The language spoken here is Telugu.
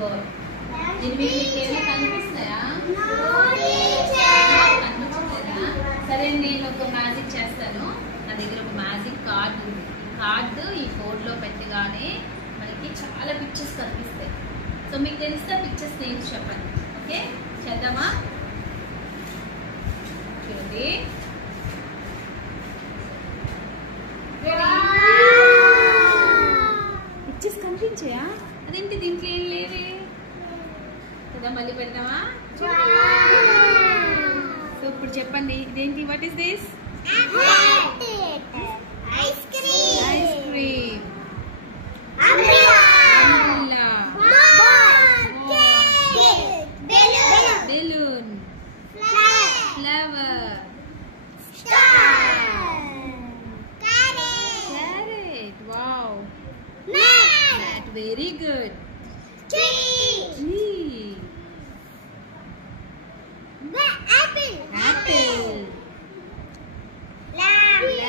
గుడ్. దీని మీద మీకు ఏమైనా కనిపిస్తాయా? కనిపించలేదా? సరే, నేను ఒక మ్యాజిక్ చేస్తాను. నా దగ్గర ఒక మ్యాజిక్ కార్డ్ ఉంది. కార్డు ఈ బోర్డులో పెట్టగానే మనకి చాలా పిక్చర్స్ కనిపిస్తాయి. సో మీకు తెలిస్తే పిక్చర్స్ నేమ్స్ చెప్పండి. ఓకే, చేద్దామా? చూడండి. పిక్చర్స్ కనిపించాయా? అదేంటి దీంట్లో ఏం లేవే కదా, మళ్ళీ పెడదామా? సో ఇప్పుడు చెప్పండి, ఇదేంటి? What is this? Ice cream, balloon, flower, carrot. Wow, mat. Very good. Tree. Apple. Lamp.